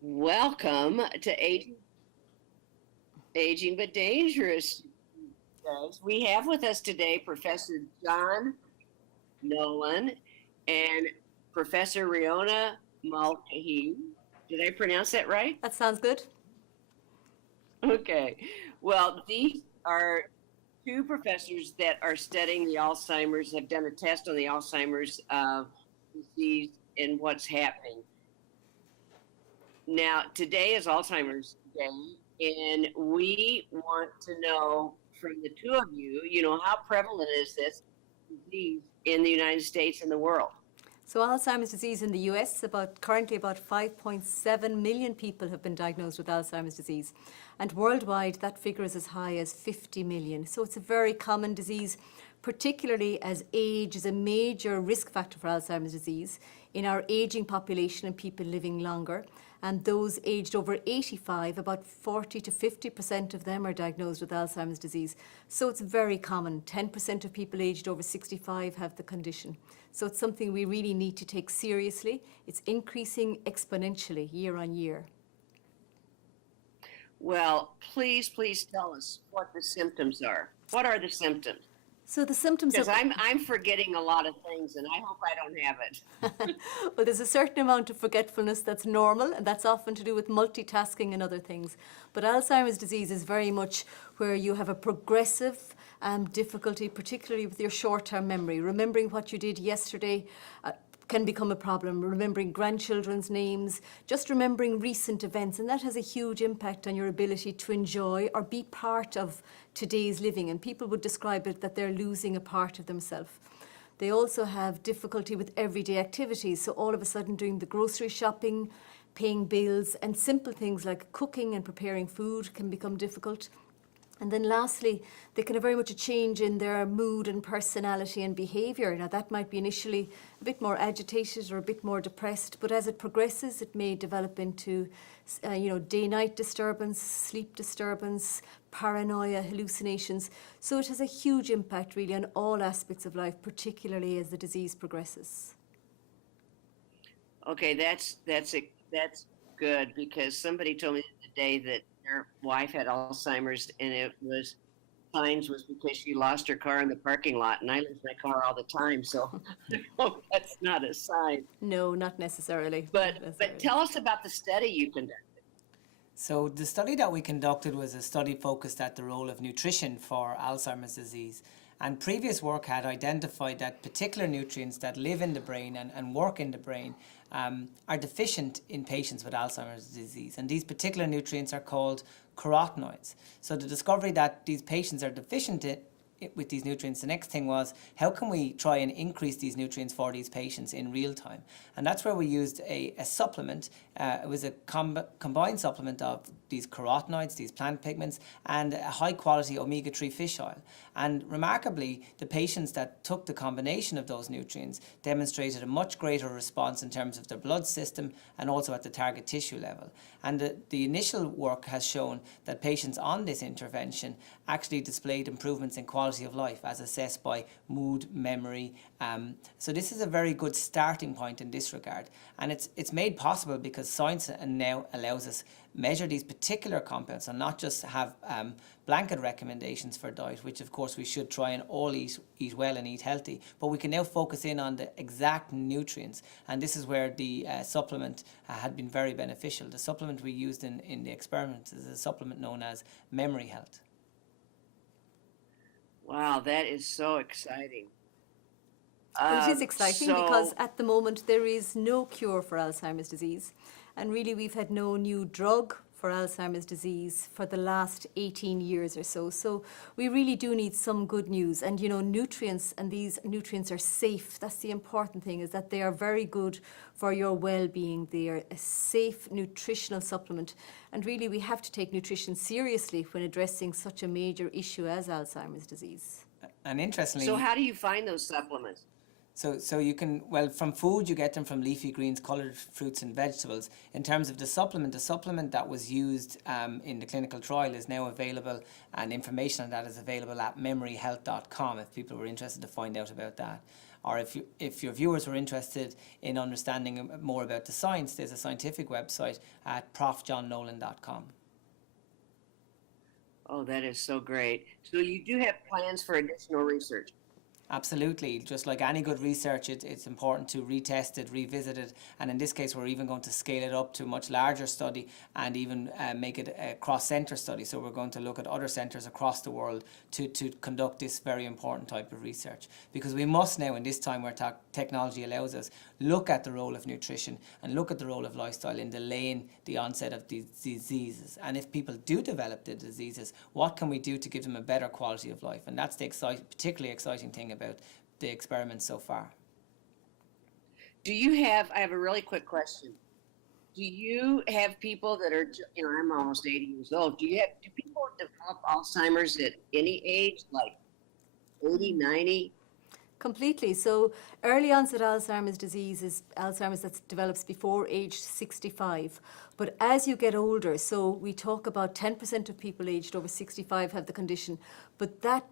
Welcome to Aging but Dangerous. Guys. We have with us today Professor John Nolan and Professor Riona Mulcahy. Did I pronounce that right? That sounds good. Okay. Well, these are two professors that are studying the Alzheimer's, have done a test on the Alzheimer's disease and what's happening. Now, today is Alzheimer's Day, and we want to know from the two of you, how prevalent is this disease in the United States and the world? So Alzheimer's disease in the US, currently about 5.7 million people have been diagnosed with Alzheimer's disease. And worldwide, that figure is as high as 50 million. So it's a very common disease, particularly as age is a major risk factor for Alzheimer's disease in our aging population and people living longer. And those aged over 85, about 40 to 50% of them are diagnosed with Alzheimer's disease. So it's very common. 10% of people aged over 65 have the condition. So it's something we really need to take seriously. It's increasing exponentially year on year. Well, please tell us what the symptoms are. What are the symptoms? So the symptoms Because I'm forgetting a lot of things, and I hope I don't have it. Well, there's a certain amount of forgetfulness that's normal, and that's often to do with multitasking and other things. But Alzheimer's disease is very much where you have a progressive difficulty, particularly with your short-term memory. Remembering what you did yesterday can become a problem. Remembering grandchildren's names, just remembering recent events, and that has a huge impact on your ability to enjoy or be part of today's living. And people would describe it that they're losing a part of themselves. They also have difficulty with everyday activities. So all of a sudden doing the grocery shopping, paying bills, and simple things like cooking and preparing food can become difficult. And then lastly, they can have very much a change in their mood and personality and behaviour. Now that might be initially a bit more agitated or a bit more depressed, but as it progresses, it may develop into, day-night disturbance, sleep disturbance, paranoia, hallucinations. So it has a huge impact really on all aspects of life, particularly as the disease progresses. Okay, that's good, because somebody told me the day that their wife had Alzheimer's, and signs was because she lost her car in the parking lot, and I lose my car all the time, so I hope that's not a sign. No, not necessarily. But tell us about the study you conducted. So the study that we conducted was a study focused at the role of nutrition for Alzheimer's disease. And previous work had identified that particular nutrients that live in the brain and work in the brain are deficient in patients with Alzheimer's disease. And these particular nutrients are called carotenoids. So the discovery that these patients are deficient with these nutrients, the next thing was, how can we try and increase these nutrients for these patients in real time? And that's where we used a supplement. It was a combined supplement of these carotenoids, these plant pigments, and a high quality omega-3 fish oil. And remarkably, the patients that took the combination of those nutrients demonstrated a much greater response in terms of their blood system and also at the target tissue level. And the initial work has shown that patients on this intervention actually displayed improvements in quality of life as assessed by mood, memory. So this is a very good starting point in this regard. And it's made possible because science now allows us measure these particular compounds and not just have blanket recommendations for diet, which of course we should try and all eat well and eat healthy, but we can now focus in on the exact nutrients, and this is where the supplement had been very beneficial. The supplement we used in the experiments is a supplement known as Memory Health. Wow, that is so exciting. Well, it is exciting because at the moment there is no cure for Alzheimer's disease, and really we've had no new drug for Alzheimer's disease for the last 18 years or so. So we really do need some good news. And nutrients, and these nutrients are safe. That's the important thing, is that they are very good for your well-being. They are a safe nutritional supplement. And really we have to take nutrition seriously when addressing such a major issue as Alzheimer's disease. And interestingly... So how do you find those supplements? So you can, well, from food you get them from leafy greens, coloured fruits and vegetables. In terms of the supplement that was used in the clinical trial is now available, and information on that is available at memoryhealth.com if people were interested to find out about that. or if your viewers were interested in understanding more about the science, there's a scientific website at profjohnnolan.com. Oh, that is so great. So you do have plans for additional research. Absolutely. Just like any good research, it's important to retest it, revisit it, and in this case, we're even going to scale it up to a much larger study and even make it a cross-centre study. So we're going to look at other centres across the world to conduct this very important type of research. Because we must now, in this time where technology allows us, look at the role of nutrition and look at the role of lifestyle in delaying the onset of these diseases. And if people do develop the diseases, what can we do to give them a better quality of life? And that's the particularly exciting thing about the experiments so far. I have a really quick question. Do you have people that are, I'm almost 80 years old. Do people develop Alzheimer's at any age, like 80, 90? Completely. So early onset Alzheimer's disease is Alzheimer's that develops before age 65. But as you get older, so we talk about 10% of people aged over 65 have the condition, but that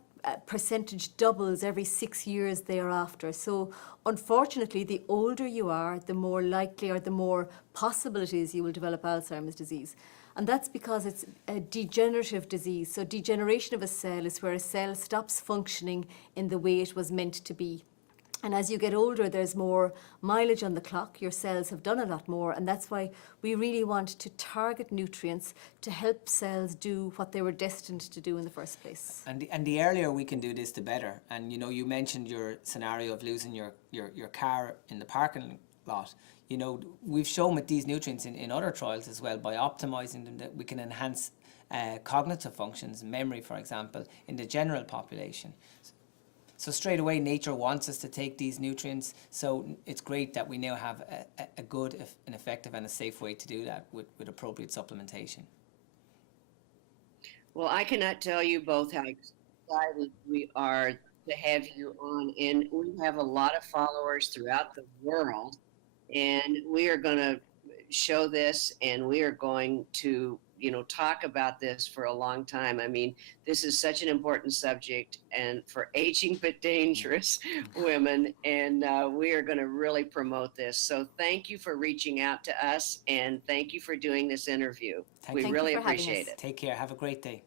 percentage doubles every 6 years thereafter. So unfortunately, the older you are, the more likely or the more possible it is you will develop Alzheimer's disease. And that's because it's a degenerative disease. So degeneration of a cell is where a cell stops functioning in the way it was meant to be. And as you get older, there's more mileage on the clock. Your cells have done a lot more. And that's why we really want to target nutrients to help cells do what they were destined to do in the first place. And the earlier we can do this, the better. And you mentioned your scenario of losing your car in the parking lot. We've shown with these nutrients in other trials as well, by optimizing them, that we can enhance cognitive functions, memory, for example, in the general population. So straight away, nature wants us to take these nutrients. So it's great that we now have a good, an effective and a safe way to do that with appropriate supplementation. Well, I cannot tell you both how excited we are to have you on. And we have a lot of followers throughout the world. And we are going to show this, and we are going to, talk about this for a long time. I mean, this is such an important subject, and for aging but dangerous women, and we are going to really promote this. So thank you for reaching out to us, and thank you for doing this interview. We really appreciate it. Take care. Have a great day.